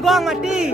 Gong mati.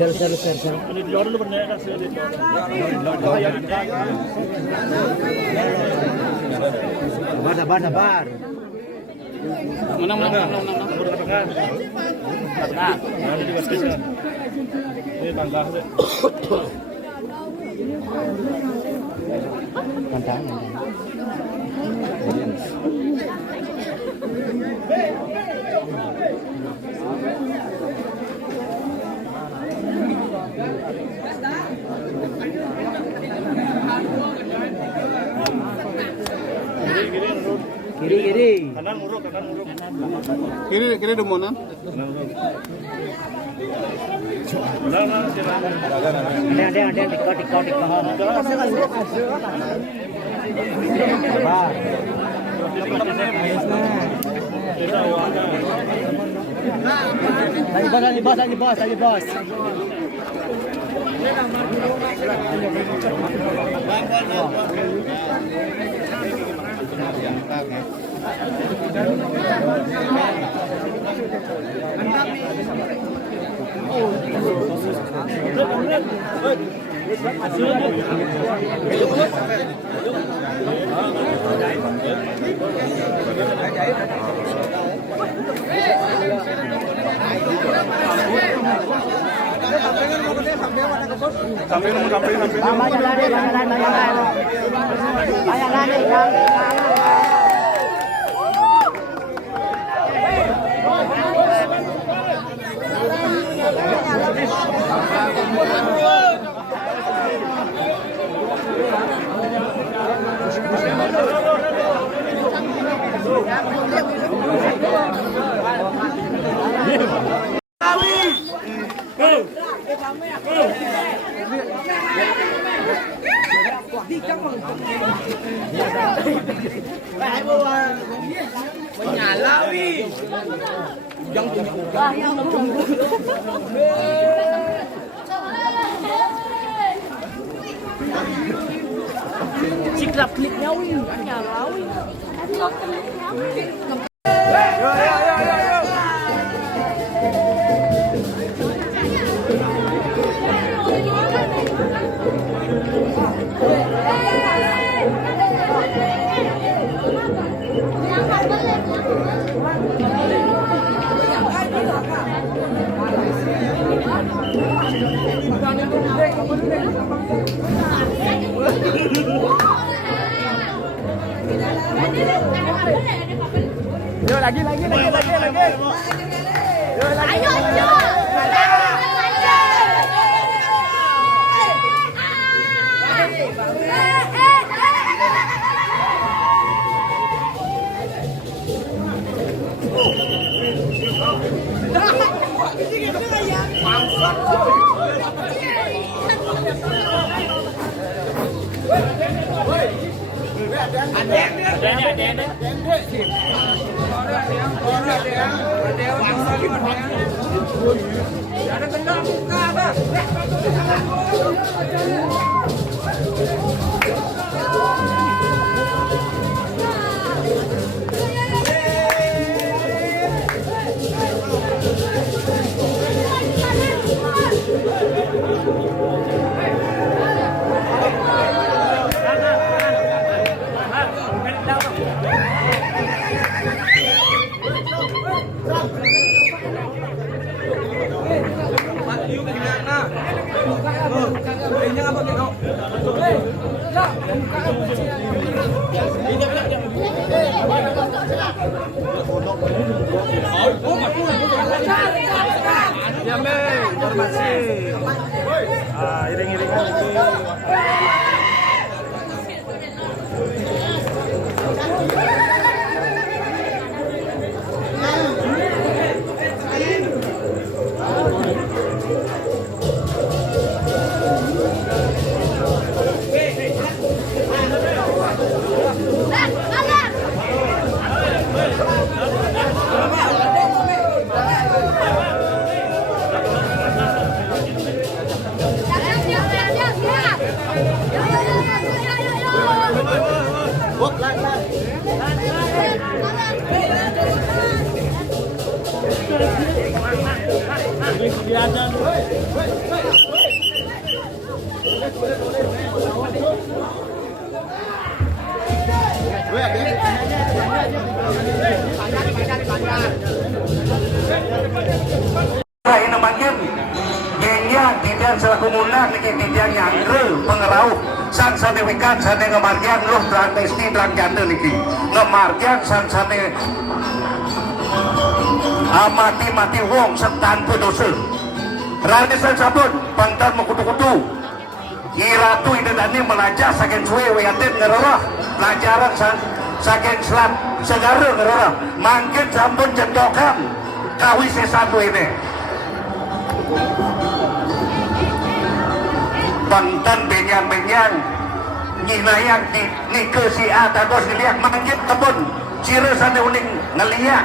Sel. Bar. Menang. Tengah. Ini tangga sih. Pantang. Kiri. Kanan uruk. Kiri demonan. Ada tikau. Lagi bos. Siklap kliknya wih, nyala wih. Yo lagi. Ayo. Ada tendang buka apa? Diam deh, informasi. Iring-iringan itu. Ini makin gengnya tidak selaku mula niki tidak nyangre pengerau sang sate wikan sate ngemargian loh terang testi terang janda niki ngemargian sang sate mati wong setan pedosa rani sang sabun pangtan mekutu-kutu iratu idadani melajah saking suwe wayatin ngerorah pelajaran saking selat segara ngerorah mangkin sampun jendokan kawi sesatu ini Banten benyan nyinayang di nike si atagos ngeliak mangkin tebun cire sane uning ngeliak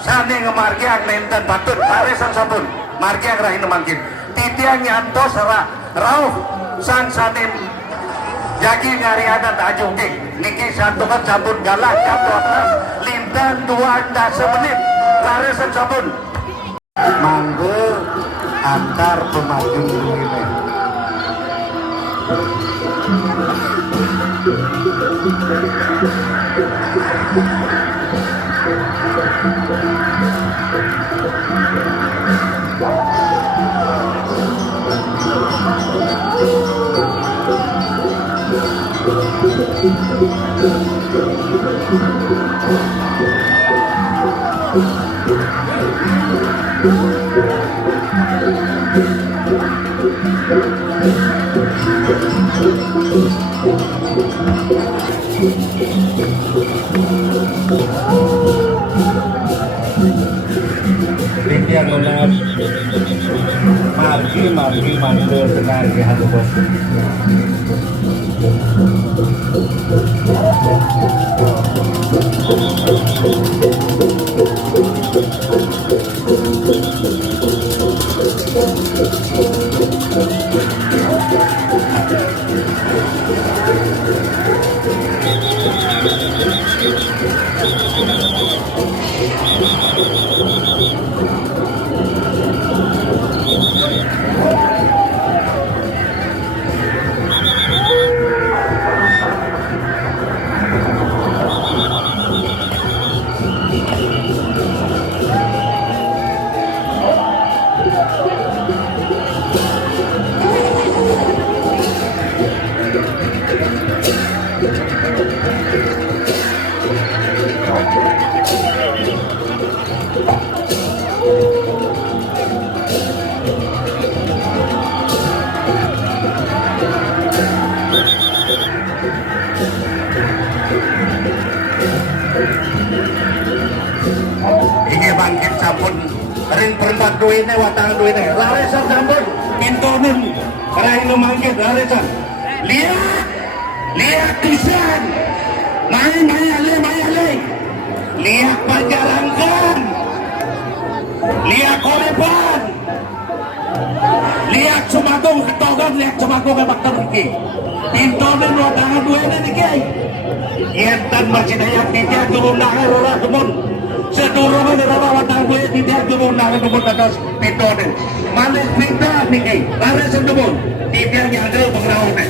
sane ngemargiang nenten batut pare sang sabun margiang rahin mangkin titiang nyantos rauh sang sane jagi ngari adat ajungking niki satu kan sabun galak kapotras lintan 2 menit pare sang sabun mangga antar pemaju ini Rintian lunas margi mandur tenar ke hati bos ini bangkit sampun ring perempat duitnya watang duitnya larisan sampun pintu nun karena ini bangkit larisan lihat pisan main lihat panjarangkan lihat korepan lihat sumagung ketogan lihat sumagung ke bakter niki pintu nun watang duitnya niki Yentan masih daya tidak turun nahan orang kemun sedurungan dari watang gue tidak turun nahan kemun atas pintonen malah pindah nih lari sedemun tidak nyadar pengerawatnya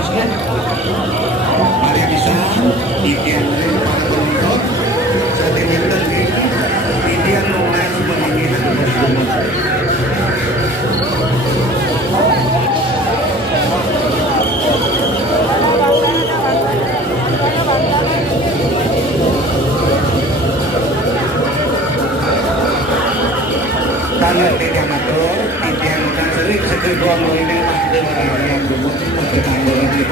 bosnya. Mari bisa ikan para penonton saat ini ikan lunas menginginkan tangan tidak matur, tidak mudah sering sekeduang ini masih yang rumah bertambah lagi.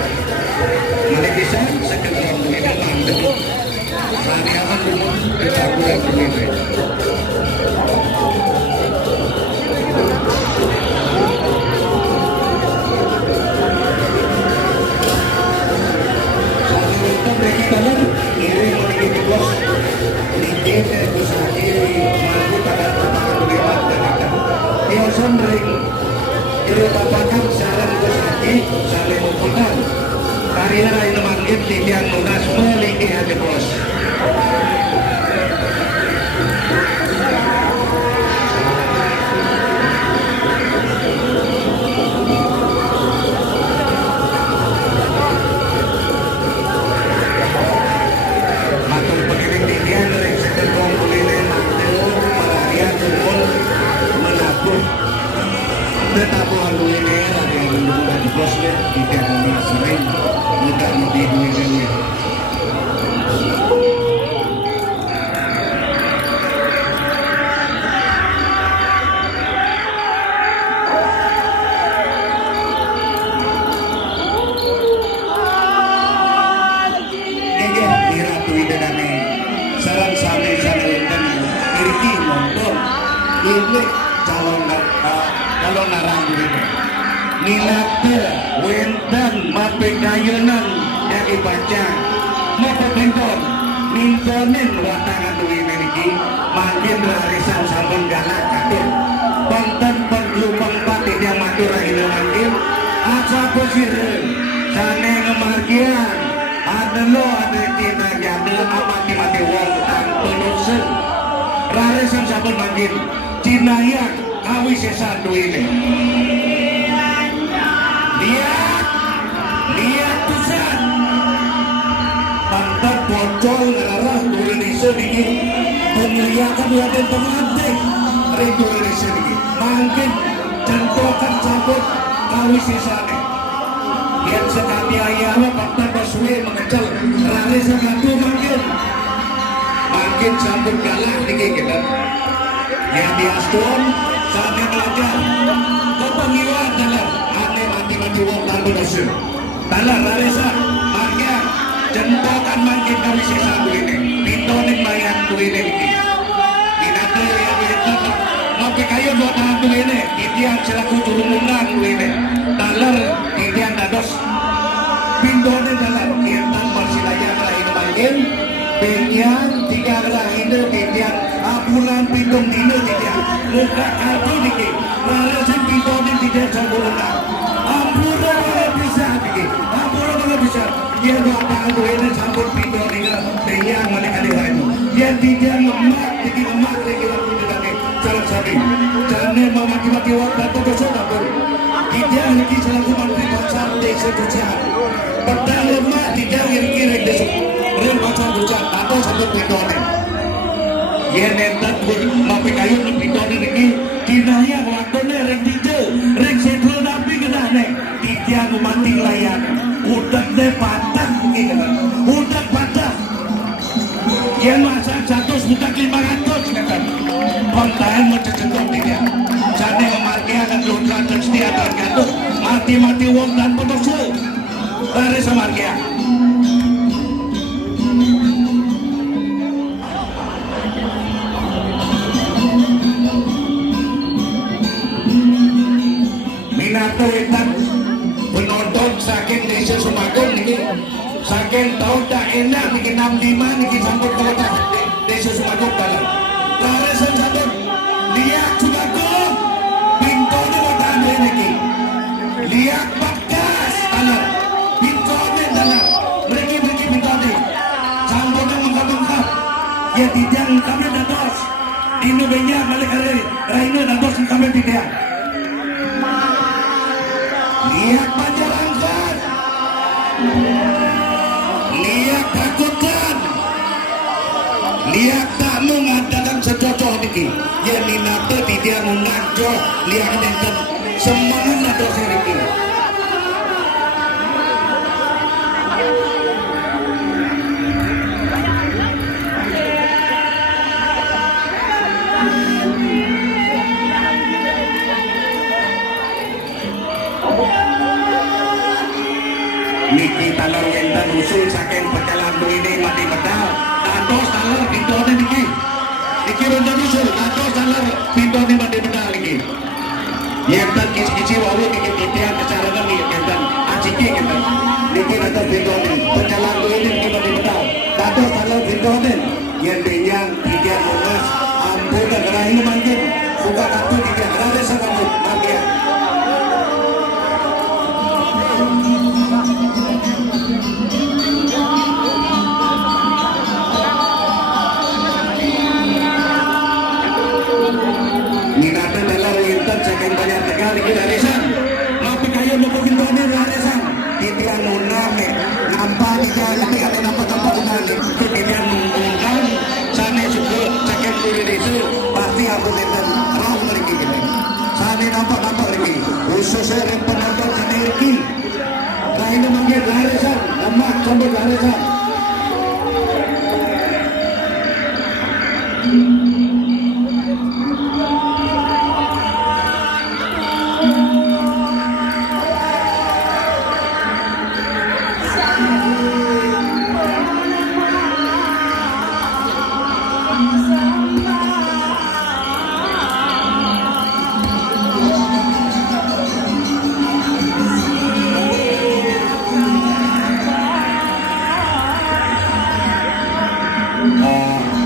Mari bisa sekeduang ini masih mari akan rumah bertambah lagi. Bagi kanan, ini memiliki bos, ini bisa mampu pada tantangan beriman dan akan Yosan ring, kiri bapakan saran besaki, saling mempunyai karya lain manggil titian lunas memiliki hati bos. Tetap lalu ini ada yang mendukung bosnya tidak hanya sering tidak lebih duit. Saran sampai dan Irki nonton ini calon narang ini nilate wenten mapegayunan yang dibaca mapebenton mintonin watangan duwi meriki makin larisan sampun galak kadir konten penglubang batin yang matura ini makin asa posirin sane ngemargian ada lo ada tina jade amati mati wong tanpa dosen larisan sampun makin cinayak awi sesatu ini lihat tusan pantat bocol ngarah Indonesia dikit peneriakan wadah pengantin rindu Indonesia dikit makin cantokan cabut awi sesane yang sekali ayahnya pantat basuwe mengecel lari sekatu makin cabut galak dikit kita yang diaston sampai belajar kepengiwan dalam aneh mati-mati wong tanpa dosa dalam laresa marga jentokan makin kami sisa ini pintonin bayar ini binatang yang itu ngopi kayu buat tangan ini itiang selaku turunungan ini dalam itiang dados pintonin dalam kirtan bersilayan lain makin Benyan tiga lain itiang apulan pintung dino itiang muka kartu dikit lalasan pintonin tidak sempurna ampura boleh bisa dikit ampura boleh bisa dia doa aku ini sampur pintonin benyan mereka lain dia tidak lemak dikit aku tidak salah sabi jangan memaki-maki waktu atau dosa dapur tidak lagi selaku menteri bangsa desa hujan pedang lemak tidak kira-kira desa rin bangsa hujan atau sampur pintonin ya nentak mapi kayu di pintonin ini kinaya waktunya ring tiga ring sedul nabi kenane tidak mati layan udah deh patah udah patah yang masa 100 bukan 500 kan kontain mencecentok tidak jadi memarkir akan lutra dan setia tergantung mati-mati wong dan penusul dari semarkia minato itan penonton saking desa Sumagung ini saking tahun tak enak bikin 65 bikin sambut kota desa Sumagung dalam larisan sambut lihat Sumagung pintonya wadah ini lihat bakas dalam pintonya dalam mereka pintonya sambutnya mengkap-mengkap ya tidak kami dados ini banyak balik hari Raina dados kami tidak lihat Panjalangkan Lihat takutkan. Lihat tak mengadakan secocok ini. Ya minata tidak mengajo. Lihat dengan semangat ada seriki. Niki talar yentan usul saking pecalan ini mati medal. Tatos talar pintone niki. Niki rentan usul tatos talar pintone mati medal niki. Yentan kisi-kisi wawu niki titian kesarangan niki yentan aciki yentan. Niki rentan pintone pecalan ini niki mati medal. Tatos talar pintone yentan tiga lunas ampun negara ini mungkin buka kartu tiga ada sangat bagian. Minata dalam lintas sekian banyak tegal di Darisan. Apa kaya lupa pintuannya Darisan? Titian nuname, nampak tiga lagi ada nampak kembali. Titian nungan, sana suku sekian kuri desu pasti aku lintas mau lagi gini. Sana nampak lagi. Khususnya yang penonton sana lagi. Nah ini manggil Darisan, lemak sampai Darisan.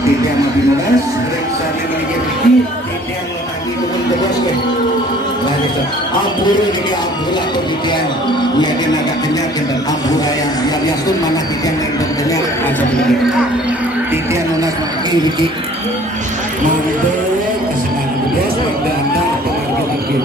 Titian Mabinodas, Reksa Memiliki Riki, Titian Lagi Kumpul Bebos ke Larissa. Ampuru ini ampura atau Titian yang agak kenyang dan ampura yang yasun mana Titian yang kenyang aja begini. Titian Lunas Riki, Mando kesenangan Bebos, Mando Anda Pengarga Riki.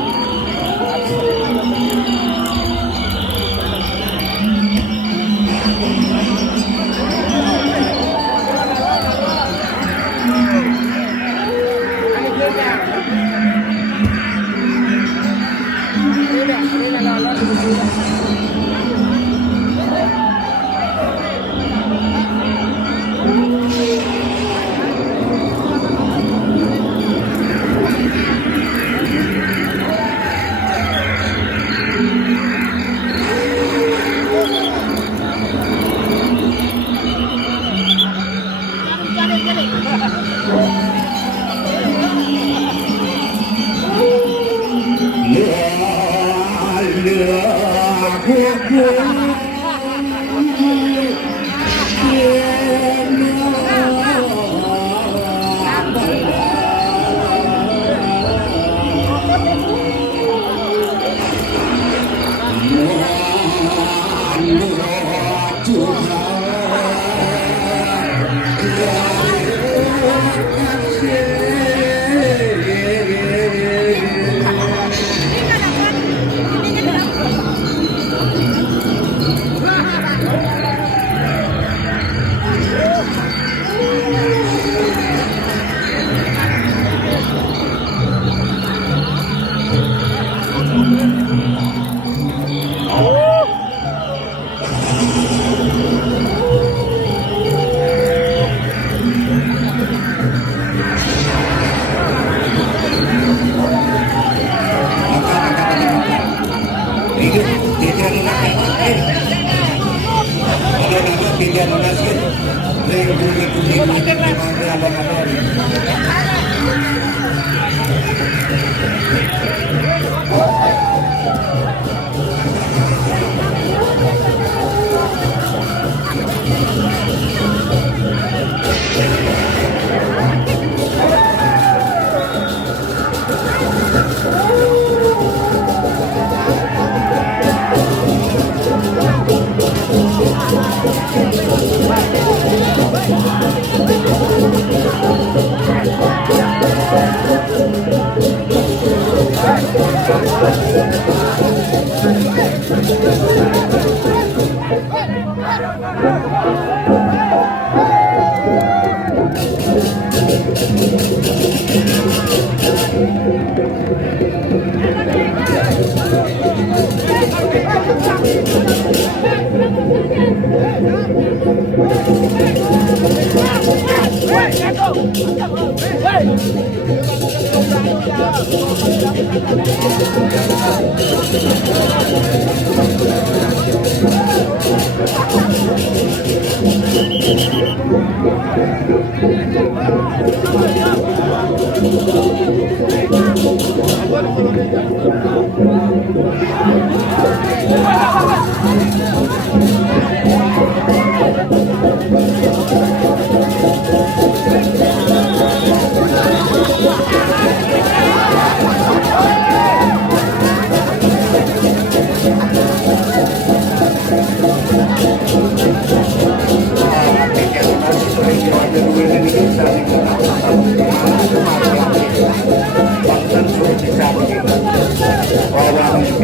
Bahwa